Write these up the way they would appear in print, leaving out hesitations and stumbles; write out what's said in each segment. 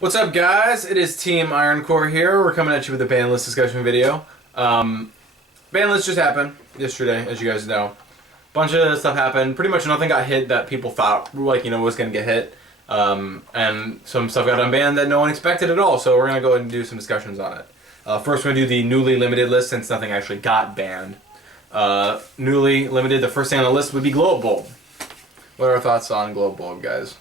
What's up, guys? It is Team Ironcore here. We're coming at you with a Banlist discussion video. Banlist just happened yesterday, as you guys know. Bunch of stuff happened. Pretty much nothing got hit that people thought, was going to get hit. And some stuff got unbanned that no one expected at all. So we're going to go ahead and do some discussions on it. First, we're going to do the newly limited list since nothing actually got banned. Newly limited, the first thing on the list would be Globe Bulb. What are our thoughts on Globe Bulb, guys?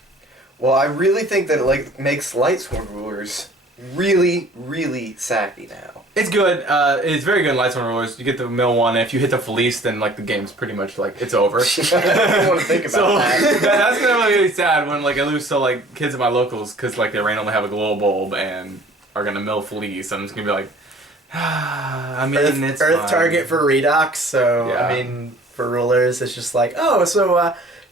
Well, I really think that it makes Lightsworn rulers really, really sappy now. It's good. It's very good in Lightsworn rulers. You get the mill one. If you hit the Felice, then the game's pretty much it's over. I don't want to think about that. That's gonna be really sad when I lose to kids at my locals because they randomly have a Glow Bulb and are gonna mill Felice. I'm just gonna be like, I mean, it's Earth fine. target for Redox. So Yeah. I mean, for rulers, it's just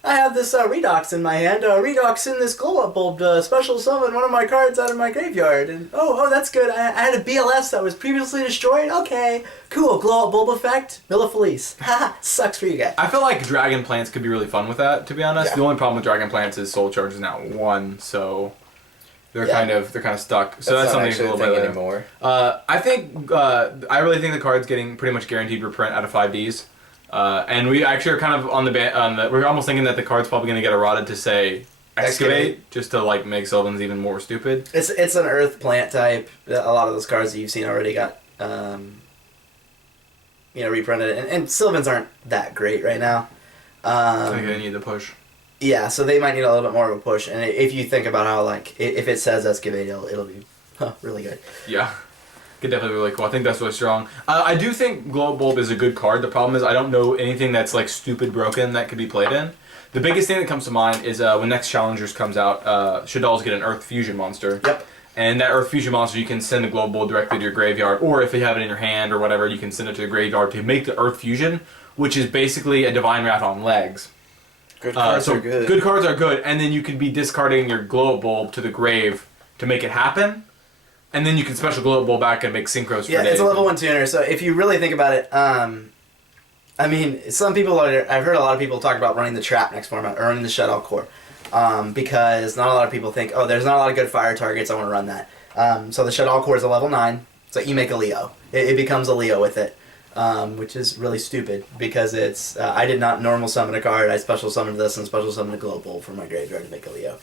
I have this Redox in my hand. Redox in this glow up bulb to special summon one of my cards out of my graveyard. And oh, that's good. I had a BLS that was previously destroyed. Okay, cool. Glow up bulb effect. Mill of Felice. Haha, sucks for you guys. I feel like Dragon Plants could be really fun with that. To be honest, Yeah. the only problem with Dragon Plants is Soul Charge is now 1, so they're kind of stuck. So that's something a little bit later. Anymore. I really think the card's getting pretty much guaranteed reprint out of 5Ds. And we actually are kind of on we're almost thinking that the card's probably going to get eroded to say Excavate, just to make Sylvans even more stupid. It's an Earth plant type. A lot of those cards that you've seen already got reprinted, and Sylvans aren't that great right now. I think they need the push. Yeah, so they might need a little bit more of a push. And if you think about how if it says Excavate, it'll be really good. Yeah. Could definitely be really cool. I think that's really strong. I do think Glow Bulb is a good card. The problem is I don't know anything that's stupid broken that could be played in. The biggest thing that comes to mind is when Next Challengers comes out, Shaddoll's get an Earth Fusion monster. Yep. And that Earth Fusion monster, you can send the Glow Bulb directly to your graveyard, or if you have it in your hand or whatever, you can send it to the graveyard to make the Earth Fusion, which is basically a Divine Wrath on legs. Good cards are good. Good cards are good, and then you could be discarding your Glow Bulb to the grave to make it happen. And then you can special Glow Bulb back and make synchros for days. Yeah, it's a level 1 tuner, so if you really think about it, I mean, I've heard a lot of people talk about running the Trap next format, or running the Shuttle Core, because not a lot of people think, oh, there's not a lot of good fire targets, I want to run that. So the Shuttle Core is a level 9, so you make a Leo. It becomes a Leo with it, which is really stupid, because it's, I did not normal summon a card, I special summoned this and special summoned a Glow Bulb from my graveyard to make a Leo.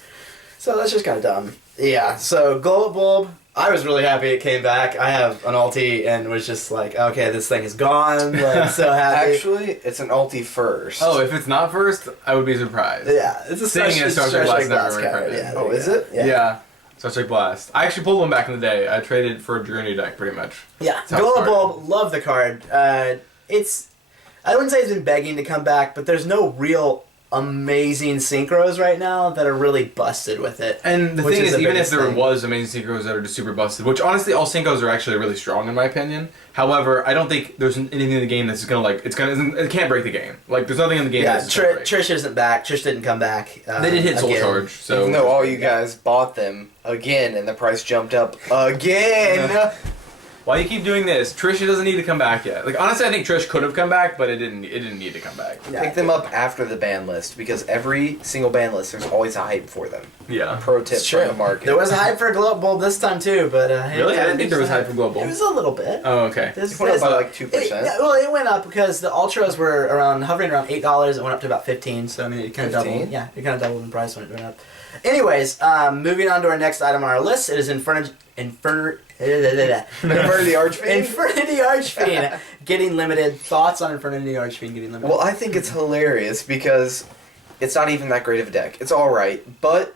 So that's just kind of dumb. Yeah, so Glow Bulb, I was really happy it came back. I have an ulti and was just like, okay, this thing is gone. So happy. Actually, it's an ulti first. Oh, if it's not first, I would be surprised. Yeah, it's a Seeing it Star Trek Blast never card. reprinted. Yeah, Oh, is it? Yeah. Star Trek Blast. I actually pulled one back in the day. I traded for a Journey deck, pretty much. Yeah, That's how it Glow started. Bulb, love the card. I wouldn't say it's been begging to come back, but there's no real amazing synchros right now that are really busted with it. And the which thing is, the even if biggest there thing. was amazing synchros that are just super busted, which honestly, all syncos are actually really strong in my opinion. However, I don't think there's anything in the game that's gonna it can't break the game. There's nothing in the game Yeah, that's gonna break. Trish isn't back. Trish didn't come back. They did hit Soul again. Charge, so Even though all you guys bought them again and the price jumped up again. why you keep doing this? Trish doesn't need to come back yet. Honestly, I think Trish could have come back, but it didn't need to come back. Yeah. Pick them up after the ban list because every single ban list there's always a hype for them. Yeah. Pro tip It's from true. the market. There was a hype for Glow Bulb this time too, but Really? I didn't think there was hype for Global. It was a little bit. Oh, okay. It went up by 2%. It went up because the ultras were hovering around $8. It went up to about 15. So I mean, it kind of doubled. 15? Yeah, it kind of doubled in price when it went up. Anyways, moving on to our next item on our list. It is Infernity Archfiend getting limited. Thoughts on Infernity Archfiend getting limited? Well, I think it's hilarious because it's not even that great of a deck. It's alright, but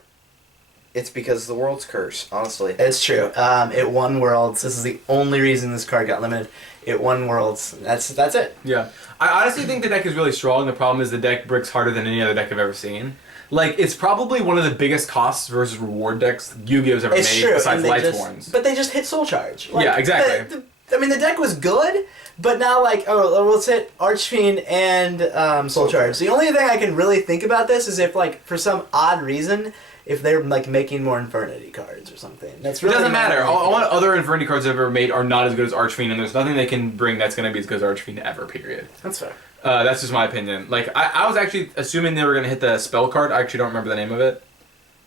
it's because of the World's Curse, honestly. It's true. It won Worlds. This is the only reason this card got limited. It won Worlds. That's it. Yeah. I honestly think the deck is really strong. The problem is the deck bricks harder than any other deck I've ever seen. It's probably one of the biggest costs versus reward decks Yu-Gi-Oh's ever It's made, true. besides and Lightsworns. But they just hit Soul Charge. Yeah, exactly. The deck was good, but now let's hit Archfiend and Soul Charge. The only thing I can really think about this is if for some odd reason, if they're making more Infernity cards or something. That's really It doesn't not matter. anything. All other Infernity cards I've ever made are not as good as Archfiend, and there's nothing they can bring that's going to be as good as Archfiend ever, period. That's fair. That's just my opinion. I was actually assuming they were going to hit the spell card. I actually don't remember the name of it.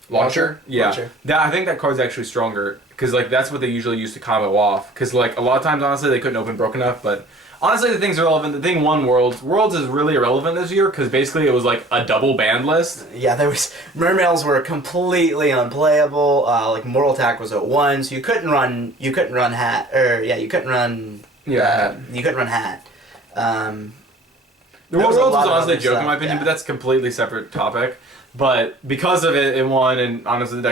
Launcher? Yeah. Launcher. I think that card's actually stronger, because, like, that's what they usually use to combo off. Because, like, a lot of times, honestly, they couldn't open broken enough, but honestly, the thing's irrelevant. The thing won Worlds. Worlds is really irrelevant this year, because basically it was, like, a double banned list. Yeah, there was mermails were completely unplayable. Like Mortal Attack was at 1, so you couldn't run hat, or yeah, you couldn't run you couldn't run hat. The Worlds was honestly a other joke in stuff, my opinion, yeah. but that's a completely separate topic. But because of it, it won, and honestly, the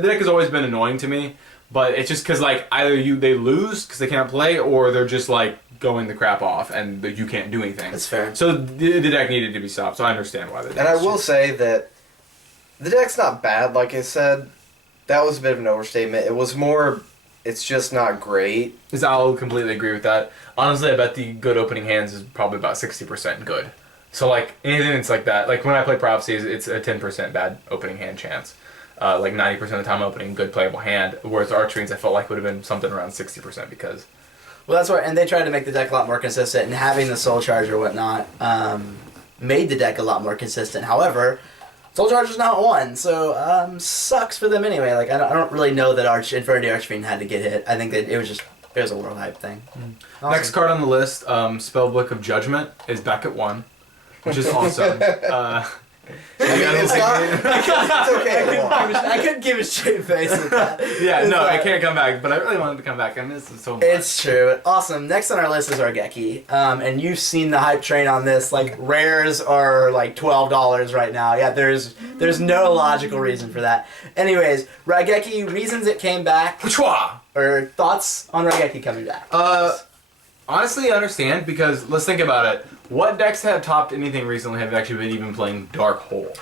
deck has always been annoying to me. But it's just because, like, either they lose because they can't play, or they're just, like, going the crap off and you can't do anything. That's fair. So the deck needed to be stopped, so I understand why the deck. And I will say that the deck's not bad, like I said. That was a bit of an overstatement. It was more, it's just not great. I'll completely agree with that. Honestly, I bet the good opening hands is probably about 60% good. So, like, anything that's like that, like when I play Prophecies, it's a 10% bad opening hand chance. Like 90% of the time opening good playable hand, whereas Archfiends I felt like would have been something around 60% because... Well, that's why, and they tried to make the deck a lot more consistent, and having the Soul Charge or whatnot made the deck a lot more consistent. However, Soul Charge is not 1, so sucks for them anyway. Like, I don't really know that Infinity Archfiend had to get hit. I think that it was a world hype thing. Awesome. Next card on the list, Spellbook of Judgment, is back at 1, which is awesome. I mean, it's not. It's okay. I couldn't give a straight face with that. Yeah, no, It's, I can't come back, but I really wanted to come back, and this is so much. It's true. Awesome. Next on our list is Argeki. And you've seen the hype train on this. Like, rares are like $12 right now. Yeah, there's no logical reason for that. Anyways, Raigeki, reasons it came back, Pachwa! or thoughts on Raigeki coming back? Honestly, I understand, because let's think about it. What decks have topped anything recently have actually been even playing Dark Hole?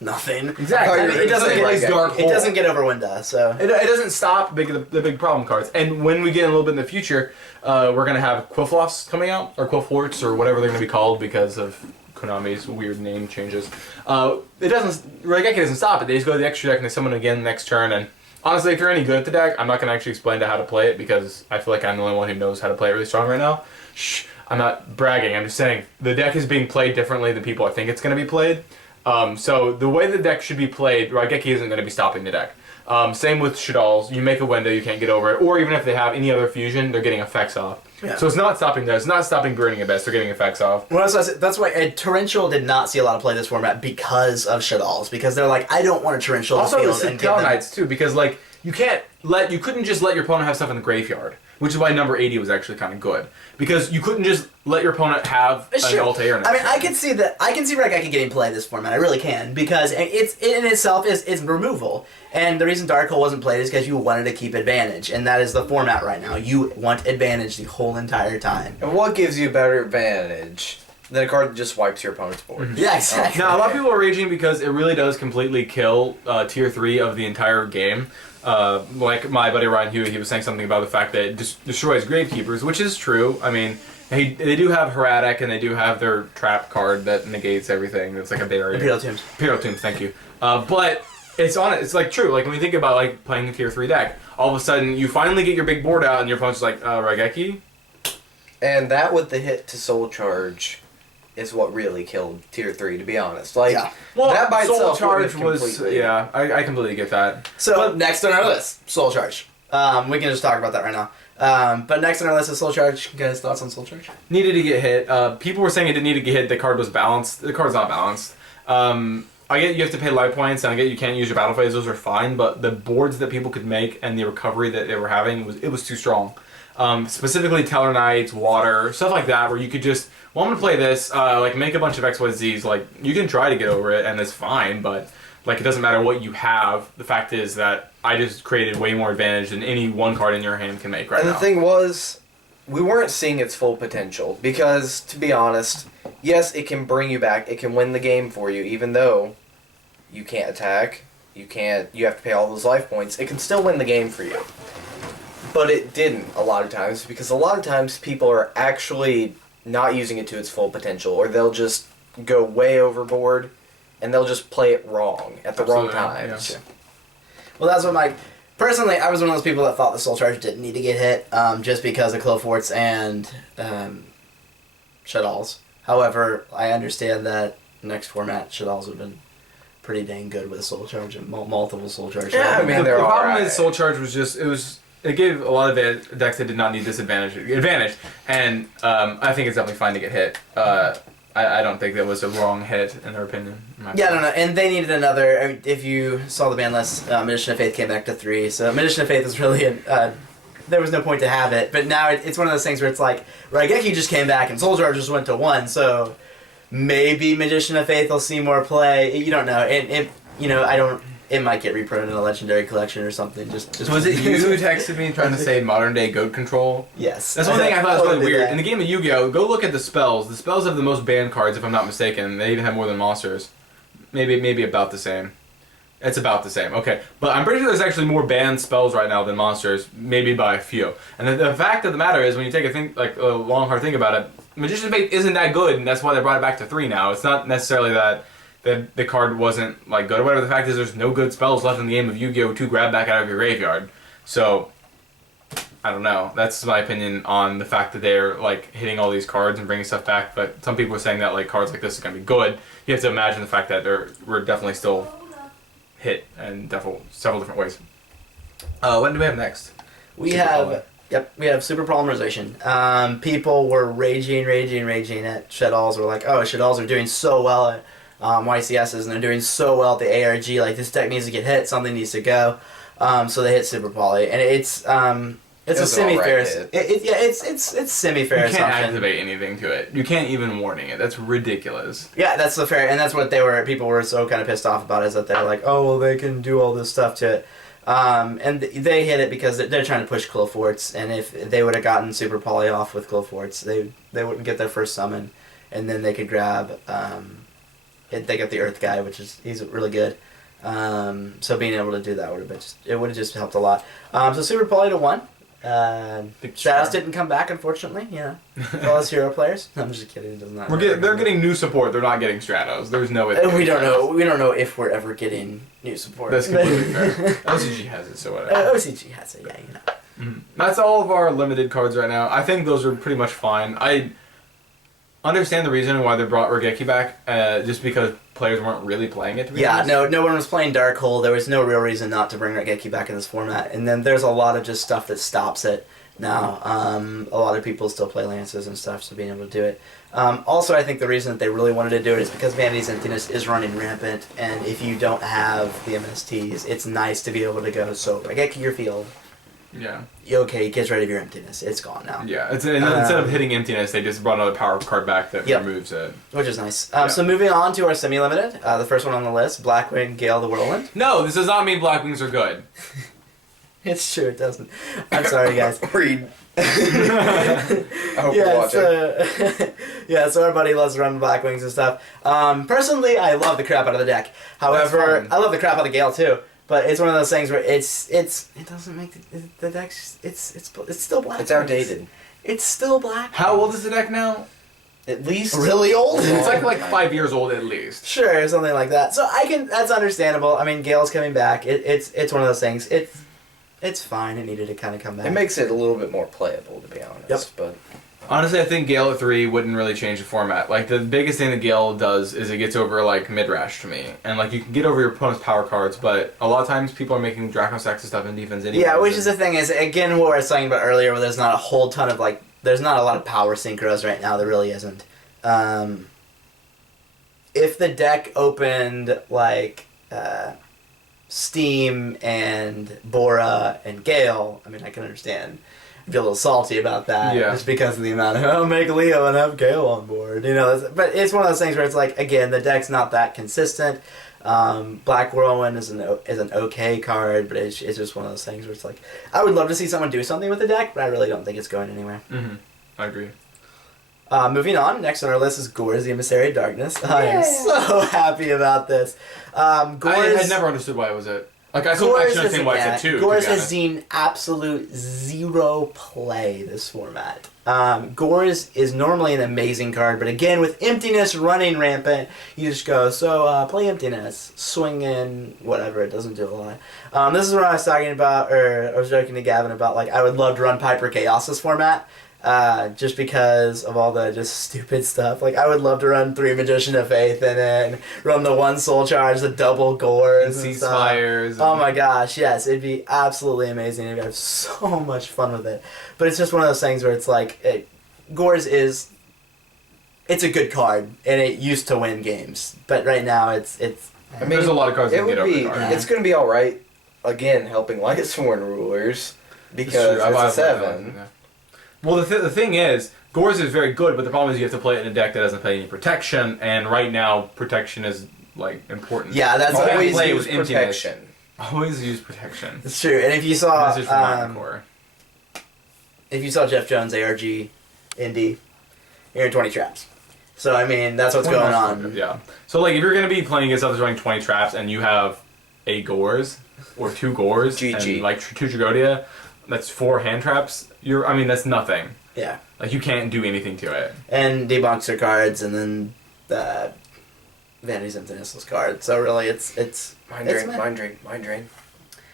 Nothing. Exactly. I mean, it doesn't Raigeki. get over Winda, so. It doesn't stop the big problem cards. And when we get a little bit in the future, we're going to have Quillflops coming out, or Quillforts, or whatever they're going to be called because of Konami's weird name changes. Raigeki doesn't stop it. They just go to the extra deck and they summon again next turn. And honestly, if you're any good at the deck, I'm not going to actually explain how to play it because I feel like I'm the only one who knows how to play it really strong right now. Shh, I'm not bragging. I'm just saying the deck is being played differently than people think it's going to be played. So the way the deck should be played, Raigeki isn't going to be stopping the deck. Same with Shadal's. You make a window, you can't get over it. Or even if they have any other fusion, they're getting effects off. Yeah. So it's not stopping that. It's not stopping Burning Abyss. They're getting effects off. Well, that's why Torrential did not see a lot of play this format because of Shadal's. Because they're like, I don't want a Torrential Also, the the field and give Citadel them... Knights, too, because, like, you couldn't just let your opponent have stuff in the graveyard. Which is why number 80 was actually kind of good. Because you couldn't just let your opponent have an Altair. I mean, I can see Raigeki getting play this format. I really can. Because it in itself is removal. And the reason Dark Hole wasn't played is because you wanted to keep advantage. And that is the format right now. You want advantage the whole entire time. And what gives you a better advantage than a card that just wipes your opponent's board? Mm-hmm. Yeah, exactly. Now, a lot of people are raging because it really does completely kill Tier 3 of the entire game. Like my buddy Ryan Huey, he was saying something about the fact that it destroys Gravekeepers, which is true. I mean, they do have Heradic, and they do have their trap card that negates everything. It's like a barrier. Imperial Tombs. Imperial Tombs, thank you. But it's like true. Like when you think about like playing a Tier 3 deck, all of a sudden you finally get your big board out, and your opponent's like, Raigeki? And that with the hit to Soul Charge is what really killed Tier 3, to be honest. Like, Yeah. Well, that by Soul itself Charge wouldn't was... completely- Yeah, I completely get that. So, next on our list, Soul Charge. We can just talk about that right now. But next on our list is Soul Charge. You guys, thoughts on Soul Charge? Needed to get hit. People were saying it didn't need to get hit. The card was balanced. The card's not balanced. I get you have to pay life points, and I get you can't use your battle phase. Those are fine, but the boards that people could make and the recovery that they were having was too strong. Specifically, Teller Knights, Water, stuff like that, where you could just, well, I'm gonna play this, like make a bunch of XYZs. Like you can try to get over it, and it's fine, but like it doesn't matter what you have. The fact is that I just created way more advantage than any one card in your hand can make right now. And the thing was, we weren't seeing its full potential because, to be honest, yes, it can bring you back. It can win the game for you, even though you can't attack. You have to pay all those life points. It can still win the game for you. But it didn't a lot of times because a lot of times people are actually not using it to its full potential, or they'll just go way overboard and they'll just play it wrong at the wrong times. Yeah. Well, that's what personally, I was one of those people that thought the Soul Charge didn't need to get hit, just because of Cloforts and Shadal's. However, I understand that next format Shadal's would have been pretty dang good with Soul Charge and multiple Soul Charge. Yeah, I mean, the they're all problem right. with Soul Charge was just it gave a lot of decks that did not need advantage, and I think it's definitely fine to get hit. I don't think that was a wrong hit in their opinion. Yeah, I don't know. And they needed another. I mean, if you saw the ban list, Magician of Faith came back to 3. So Magician of Faith was really there was no point to have it. But now it's one of those things where it's like Raigeki just came back and Soul Charge just went to 1. So maybe Magician of Faith will see more play. You don't know. And I don't. It might get reprinted in a Legendary Collection or something. Just Was it you who texted me trying to say modern day goat control? Yes. That's one thing I thought was really weird. That. In the game of Yu-Gi-Oh, go look at the spells. The spells have the most banned cards, if I'm not mistaken. They even have more than monsters. Maybe about the same. It's about the same. Okay, but I'm pretty sure there's actually more banned spells right now than monsters, maybe by a few. And the fact of the matter is, when you take a long hard think about it, Magician's Fate isn't that good, and that's why they brought it back to 3 now. It's not necessarily that the card wasn't good or whatever. The fact is there's no good spells left in the game of Yu-Gi-Oh! To grab back out of your graveyard. So, I don't know. That's my opinion on the fact that they're hitting all these cards and bringing stuff back. But some people are saying that cards like this are going to be good. You have to imagine the fact that we're definitely still hit in several different ways. What do we have next? We have Super Polymerization. People were raging at Shaddolls. Were like, oh, Shaddolls are doing so well at YCSs, and they're doing so well at the ARG. This deck needs to get hit. Something needs to go. So they hit Super Poly, and it's a semi-fair. It's semi-fair. You can't activate anything to it. You can't even warning it. That's ridiculous. Yeah, that's the fair, and that's what people were so kind of pissed off about, is that they're like, oh well, they can do all this stuff to it. And they hit it because they're trying to push Cloforts, and if they would have gotten Super Poly off with Cloforts, they wouldn't get their first summon, and then they could grab. They got the Earth guy, he's really good. So being able to do that would have just helped a lot. So Super Poly to 1. Stratos didn't come back, unfortunately. For all us hero players. I'm just kidding. It does not. They're getting new support. They're not getting Stratos. There's no way. We don't know. We don't know if we're ever getting new support. That's completely fair. OCG has it, so whatever. OCG has it. Yeah, Mm-hmm. That's all of our limited cards right now. I think those are pretty much fine. I understand the reason why they brought Raigeki back, just because players weren't really playing it. To be honest. No one was playing Dark Hole. There was no real reason not to bring Raigeki back in this format. And then there's a lot of just stuff that stops it now. A lot of people still play Lances and stuff, so being able to do it. Also, I think the reason that they really wanted to do it is because Vanity's Emptiness is running rampant, and if you don't have the MSTs, it's nice to be able to go, so Raigeki your field. Yeah. Okay, get rid of your emptiness. It's gone now. Yeah, instead of hitting emptiness, they just brought another power card back that removes it. Which is nice. So moving on to our semi-limited, the first one on the list, Blackwing Gale the Whirlwind. No, this does not mean Blackwings are good. It's true, it doesn't. I'm sorry, guys. Read. I hope you're watching. So our buddy loves to run Blackwings and stuff. Personally, I love the crap out of the deck. However, I love the crap out of the Gale too. But it's one of those things where it doesn't make the deck. It's still black. It's outdated. It's still black. How old is the deck now? At least really old. It's like 5 years old at least. Sure, something like that. So that's understandable. I mean, Gale's coming back. It's one of those things. It's fine. It needed to kind of come back. It makes it a little bit more playable, to be honest. Yep. But honestly, I think Gale at 3 wouldn't really change the format. The biggest thing that Gale does is it gets over mid-rash to me, and you can get over your opponent's power cards, but a lot of times people are making Draco Stacks and stuff in defense anyway. Yeah, which is the thing is, again, what I was talking about earlier, where there's not a whole ton of there's not a lot of power synchros right now. There really isn't. If the deck opened Steam and Bora and Gale, I mean, I can understand. I'd be a little salty about that, just because of the amount of make Leo and have Gale on board, But it's one of those things where it's again, the deck's not that consistent. Black Whirlwind is an okay card, but it's just one of those things where it's I would love to see someone do something with the deck, but I really don't think it's going anywhere. Mm-hmm. I agree. Moving on, next on our list is Gorz, the Emissary of Darkness. I am so happy about this. Gorz, I had never understood why it was it. I still actually understand why it's a 2. Gorz has seen absolute zero play this format. Gorz is normally an amazing card, but again, with Emptiness running rampant, you just go, play Emptiness, swing in, whatever, it doesn't do a lot. This is what I was talking about, or I was joking to Gavin about, I would love to run Piper Chaos this format. just because of all the just stupid stuff. Like, I would love to run 3 Magician of Faith and then run the 1 Soul Charge, the double Gores and stuff. Ceasefires. Oh my gosh, yes, it'd be absolutely amazing. I'd have so much fun with it. But it's just one of those things where it's like, Gores is... It's a good card, and it used to win games. But right now, it's. I mean, there's a lot of cards that can get over the card. It's going to be all right. Again, helping Lightsworn rulers because it's a 7. Yeah. Well, the thing is, Gores is very good, but the problem is you have to play it in a deck that doesn't play any protection, and right now protection is like important. Yeah, that's always always use protection. Always use protection. It's true, and if you saw, Message from Iron Core. if you saw Jeff Jones ARG Indy, you're in 20 traps. So I mean, that's what's going on. Yeah. So like, if you're gonna be playing against others running 20 traps, and you have a Gores or 2 Gores, GG. and like 2 Tragodia, that's 4 hand traps. I mean, that's nothing. Yeah. Like, you can't do anything to it. And debunks their cards, and then the Vanity's Emptiness card. So really, it's Mind drain.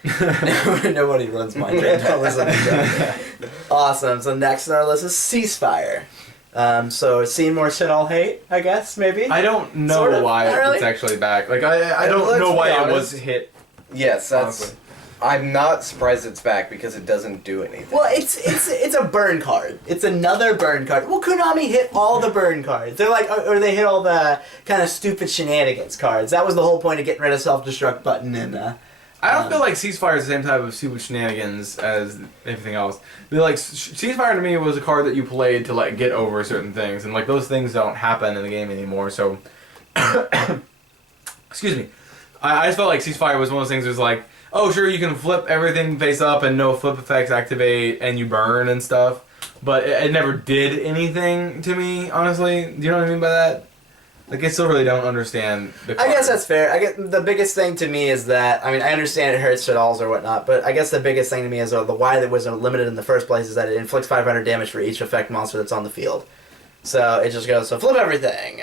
Nobody runs Mind Drain. Don't listen to that. Awesome. So next on our list is Ceasefire. So seen more shit I'll hate, I guess, maybe? I don't know Sort of. why Not really. it's actually back. Like, I don't Let's know be why it honest. was hit. Yes, that's. Honestly. I'm not surprised it's back because it doesn't do anything. Well, it's a burn card. It's another burn card. Well, Konami hit all the burn cards. They're like, or they hit all the kind of stupid shenanigans cards. That was the whole point of getting rid of self-destruct button and. I don't feel like Ceasefire is the same type of stupid shenanigans as anything else. But like, Ceasefire to me was a card that you played to like get over certain things, and like those things don't happen in the game anymore. So, excuse me, I just felt like Ceasefire was one of those things. That was like, oh sure, you can flip everything face up and no flip effects activate, and you burn and stuff. But it never did anything to me, honestly. Do you know what I mean by that? Like, I still really don't understand the card. I guess that's fair. I guess the biggest thing to me is that, I mean, I understand it hurts Shaddolls or whatnot, but I guess the biggest thing to me is the why that was limited in the first place is that it inflicts 500 damage for each effect monster that's on the field. So it just goes, so flip everything,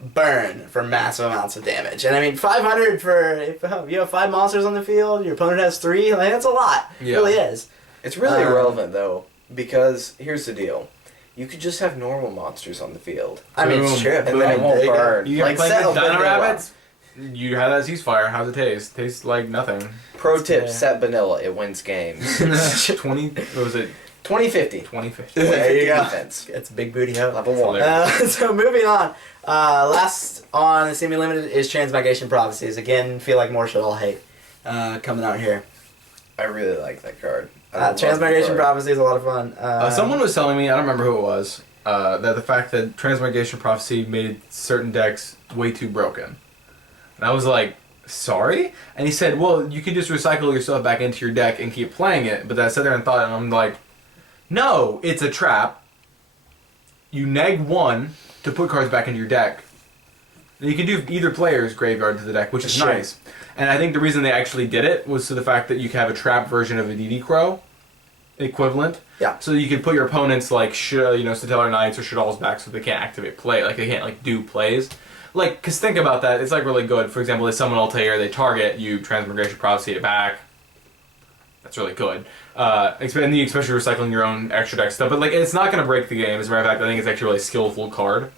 burn for massive amounts of damage. And I mean, 500 for, if you have 5 monsters on the field, your opponent has 3, like, that's a lot. Yeah. It really is. It's really irrelevant though, because here's the deal. You could just have normal monsters on the field. I mean, it's Boom. true. And then it won't burn. You Like, like set Dino vanilla. Rabbits? You have that Ceasefire. How's it taste? Tastes like nothing. Pro tip, Yeah. set vanilla, it wins games. 20, what was it? 2050. 2050. There you go. Defense. It's a big booty hoe. Level 1. So moving on. Last on the semi-limited is Transmigration Prophecies. Again, feel like more shit I'll hate coming out here. I really like that card. I love that Transmigration card. Prophecy is a lot of fun. Someone was telling me, I don't remember who it was, that the fact that Transmigration Prophecy made certain decks way too broken. And I was like, sorry? And he said, well, you can just recycle yourself back into your deck and keep playing it. But then I sat there and thought, and I'm like, no, it's a trap. You neg 1 to put cards back into your deck. And you can do either player's graveyard to the deck, which is Sure. nice. And I think the reason they actually did it was to the fact that you can have a trap version of a DD Crow equivalent. Yeah. So you can put your opponents like, Stellar Knights or Shaddolls back so they can't activate play. Like, they can't, like, do plays. Like, because think about that. It's, like, really good. For example, they summon Altair, they target, you Transmigration Prophecy it back. That's really good. Especially recycling your own extra deck stuff. But, like, it's not going to break the game. As a matter of fact, I think it's actually a really skillful card.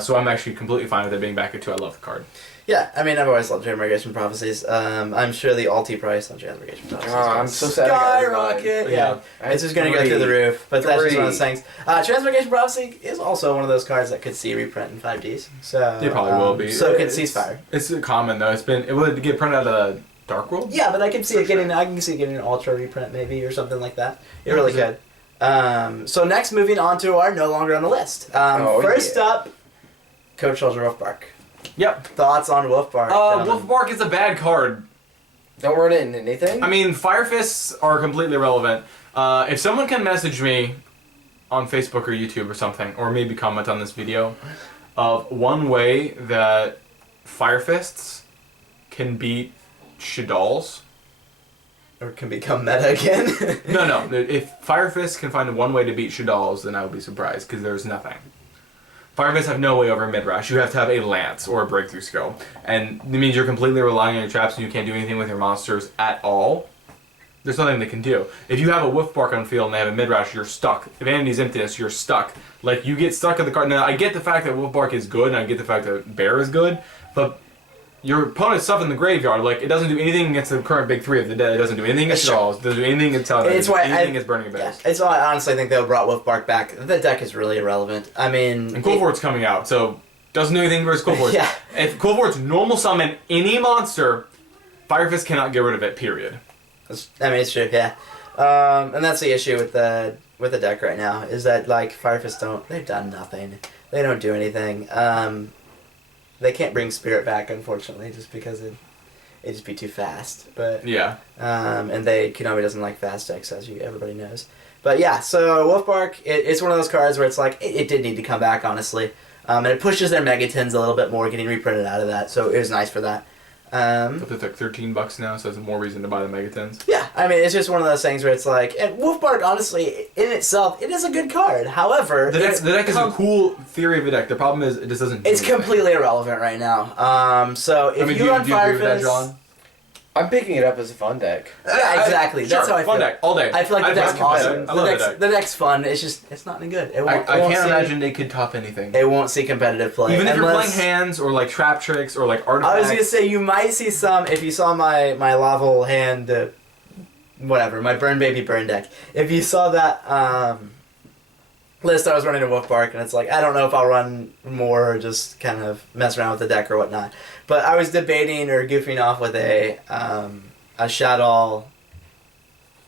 So I'm actually completely fine with it being back at 2. I love the card. Yeah, I mean, I've always loved Transmigration Prophecies. I'm sure the alti price on Transmigration Prophecies I'm so sad I got rid of mine. skyrocket. Yeah. It's just going to go through the roof. But that's just one of those things. Transmigration Prophecy is also one of those cards that could see reprint in 5Ds. So They probably will be. So could It's- Ceasefire. It's common though. It would get printed out of the Dark World. Yeah, but I can see it getting. I can see it getting an ultra reprint maybe or something like that. It really could. So next, moving on to our no longer on the list. First up, Coach Soldier Wolfbark. Yep. Thoughts on Wolfbark? gentlemen? Wolfbark is a bad card. Don't run it in anything? I mean, Fire Fists are completely irrelevant. If someone can message me on Facebook or YouTube or something, or maybe comment on this video, of one way that Fire Fists can beat Shaddolls. Or can become meta again. No. If Fire Fists can find one way to beat Shaddolls, then I would be surprised, because there's nothing. Fire Fists have no way over mid-rush. You have to have a Lance or a Breakthrough Skill. And it means you're completely relying on your traps and you can't do anything with your monsters at all. there's nothing they can do. If you have a Wolf Bark on field and they have a Midrash, you're stuck. If Anity's Emptiness, you're stuck. Like, you get stuck in the card. Now, I get the fact that Wolf Bark is good, and I get the fact that Bear is good, but your opponent's stuff in the graveyard, like, it doesn't do anything against the current big three of the dead. It doesn't do anything against Jaws. It doesn't do anything against Talon. It's why anything against Burning Abyss. Yeah, it's why I honestly think they brought Wolf Bark back. The deck is really irrelevant. I mean... And Cool Fort's coming out, so doesn't do anything versus Cool Fort. Yeah. If Cool Fort's normal summon any monster, Fire Fist cannot get rid of it, period. I mean, it's true, yeah. And that's the issue with the deck right now, is that, like, Fire Fist they've done nothing. They don't do anything. They can't bring Spirit back, unfortunately, just because it'd just be too fast. But yeah. And Konami doesn't like fast decks, as everybody knows. But yeah, so Wolfbark, it's one of those cards where it's like, it did need to come back, honestly. And it pushes their Megatons a little bit more, getting reprinted out of that, so it was nice for that. It's like $13 now, so there's more reason to buy the Megatons. Yeah, I mean, it's just one of those things where it's like, and Wolfbark, honestly, in itself, it is a good card. However, the deck is a cool theory of a deck. The problem is it just doesn't. It's completely irrelevant right now. So if you run Fire Fist, I'm picking it up as a fun deck. Yeah, exactly. That's how I feel. Fun deck all day. I feel like the deck's awesome. I love the deck. The deck's fun. It's just not any good. I can't imagine they could top anything. It won't see competitive play. Even if you're playing hands or like trap tricks or like artifacts. I was gonna say you might see some if you saw my Laval hand, whatever, my Burn Baby Burn deck. If you saw that list, I was running a Wolfbark, and it's like I don't know if I'll run more or just kind of mess around with the deck or whatnot. But I was debating or goofing off with a Shadow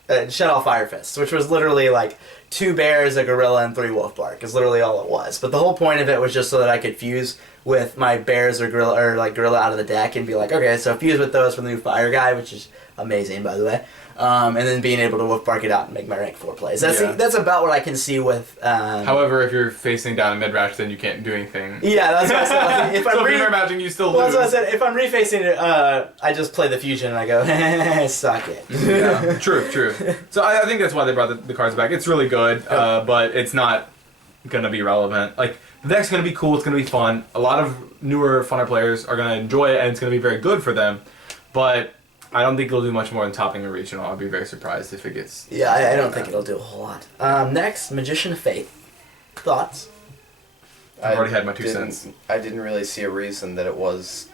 Fire Fist, which was literally like 2 bears, a gorilla, and 3 Wolfbark is literally all it was. But the whole point of it was just so that I could fuse with my bears or gorilla out of the deck and be like, okay, so fuse with those for the new fire guy, which is amazing, by the way. And then being able to Wolfbark it out and make my rank 4 plays. That's about what I can see with... However, if you're facing down a mid-range, then you can't do anything. Yeah, that's what I said. Like, if so if you're matching, you still lose. That's what I said. If I'm refacing it, I just play the fusion and I go, suck it. Yeah, true. So I think that's why they brought the cards back. It's really good, but it's not going to be relevant. Like, the deck's going to be cool, it's going to be fun. A lot of newer, funner players are going to enjoy it, and it's going to be very good for them. But... I don't think it'll do much more than topping a regional. I'll be very surprised if it gets... Yeah, I don't think it'll do a whole lot. Next, Magician of Faith. Thoughts? I've already had my 2 cents. I didn't really see a reason that it was...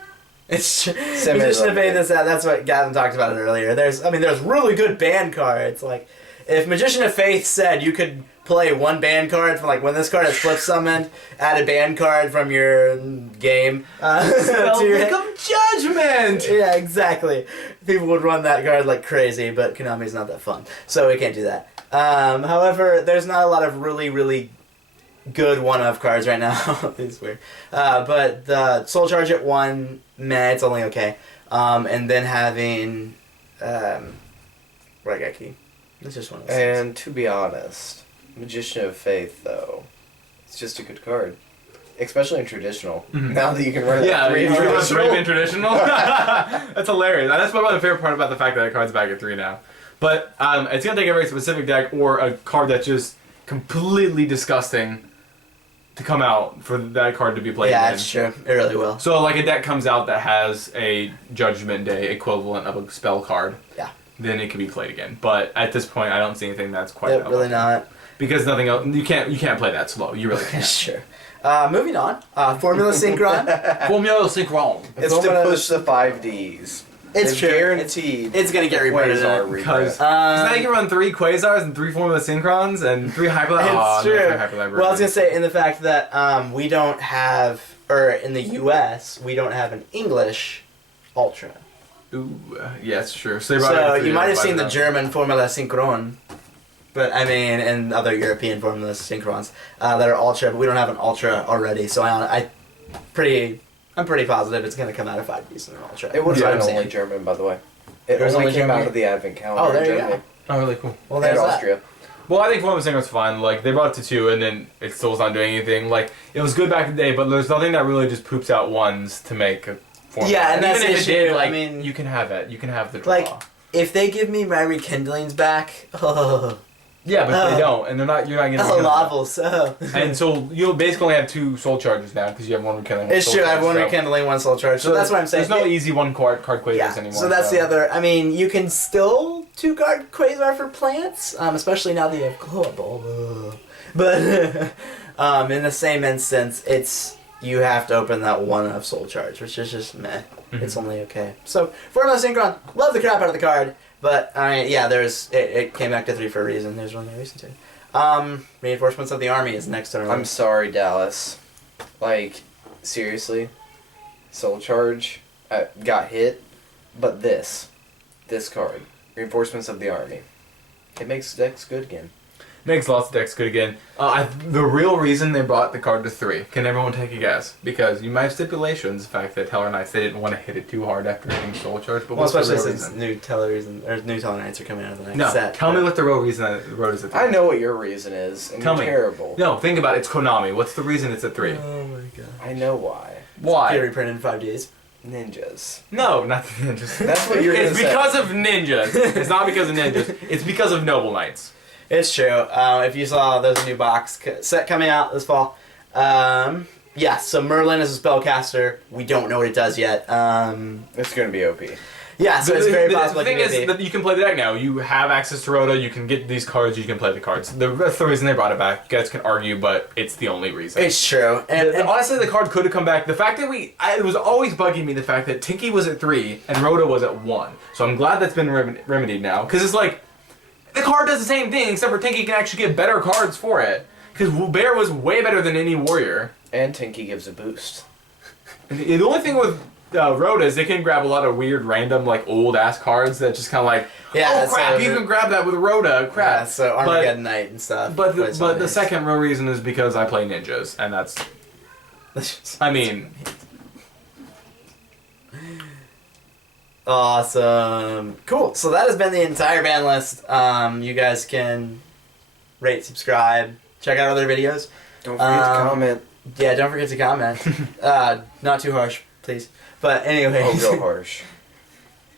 It's Magician of Faith, that's what Gavin talked about it earlier. There's really good ban cards. Like, if Magician of Faith said you could play 1 ban card from, like, when this card is flip summoned, add a ban card from your game. Welcome Judgment! Yeah, exactly. People would run that card like crazy, but Konami's not that fun, so we can't do that. However, there's not a lot of really, really good one-of cards right now. It's weird. But the Soul Charge at 1, it's only okay. And then having Raigeki. It's just one of those And things. to be honest, Magician of Faith, though, it's just a good card. Especially in traditional. Mm-hmm. Now that you can run it Yeah, three you can run 3 in in traditional. That's hilarious. And that's probably the favorite part about the fact that the card's back at 3 now. But it's going to take a very specific deck or a card that's just completely disgusting to come out for that card to be played Yeah, in. it's true. It really will. So like a deck comes out that has a Judgment Day equivalent of a spell card. Yeah. Then it can be played again. But at this point, I don't see anything that's quite that really level. not. Because nothing else, you can't play that slow. You really can't. Sure. Moving on. Formula Synchron. Formula Synchron. It's to push the 5Ds. It's They've true. Guaranteed. It's gonna get reprinted. Because now you can run 3 Quasars and 3 Formula Synchrons and 3 Hyper. It's true. Well, Well, I was gonna say in the fact that we don't have, or in the U.S. we don't have an English Ultra. Ooh, yeah, it's true. So, they brought it to 3 you might have and seen the 5 German Formula Synchron, but I mean, and other European Formula Synchrons that are Ultra, but we don't have an Ultra already. So I'm pretty positive it's gonna come out of 5Ds and an Ultra. It was That's what not I'm only saying. German, by the way. It was only only came German? out of the Advent calendar Oh, there in you Germany. go. Oh, really cool. Well, And there's that. Austria. Well, I think Formula Synchron's fine. Like, they brought it to 2, and then it still was not doing anything. Like, it was good back in the day, but there's nothing that really just poops out 1s to make a formula. Yeah, and that's even the if it issue. did, like, I mean, you can have it. You can have the draw. Like, if they give me my rekindlings back, yeah, but they don't, and you're not getting levels. And so you'll basically only have 2 soul charges now because you have 1 rekindling. It's true. I have 1 rekindling, 1 soul charge. So that's what I'm saying. There's no easy 1 card quasars anymore. So that's the other. I mean, you can still 2-card Quasar for plants, especially now that you have Glow Up Bulb. But in the same instance, you have to open that 1 of Soul Charge, which is just meh. Mm-hmm. It's only okay. So, Formo Synchron, love the crap out of the card, but yeah, it came back to 3 for a reason. There's really no reason to. Reinforcements of the Army is next turn. I'm sorry, Dallas. Like, seriously? Soul Charge got hit, but this card, Reinforcements of the Army, it makes decks good again. Makes lots of decks good again. The real reason they brought the card to 3, can everyone take a guess? Because you might have stipulations, the fact that Teller Knights, they didn't want to hit it too hard after hitting Soul Charge, but what's especially the real since reason? new Teller Knights are coming out of the next No, set. tell me what the real reason that the road is at 3. I know what your reason is, and Tell you're me. terrible. No, think about it. It's Konami. What's the reason it's at 3? Oh my god. I know why. Why? Get reprinted in 5 days. Ninjas. No, not the ninjas. That's what you're gonna It's say. because of ninjas. It's not because of ninjas. It's because of noble knights. It's true. If you saw, there's a new set coming out this fall. Yeah, so Merlin is a spellcaster. We don't know what it does yet. It's gonna be OP. Yeah, so it's very possible. The thing is that you can play the deck now. You have access to Rhoda. You can get these cards. You can play the cards. That's the reason they brought it back. You guys can argue, but it's the only reason. It's true. And Honestly, the card could have come back. The fact that it was always bugging me, the fact that Tinky was at 3 and Rhoda was at 1. So I'm glad that's been remedied now. Because it's like, the card does the same thing, except for Tinky can actually get better cards for it. Because Bear was way better than any warrior. And Tinky gives a boost. The only thing with Rhoda is they can grab a lot of weird, random, like, old-ass cards that just kind of like, yeah, oh crap, you can grab that with Rhoda, crap. Yeah, so Armageddon Knight and stuff. But the second real reason is because I play ninjas, and that's, I mean... Awesome. Cool. So that has been the entire ban list. You guys can rate, subscribe, check out other videos. Don't forget to comment. Yeah, don't forget to comment. Not too harsh, please. But anyway. Oh, go harsh.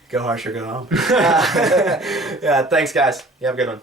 Go harsh or go home. Yeah, thanks guys. You have a good one.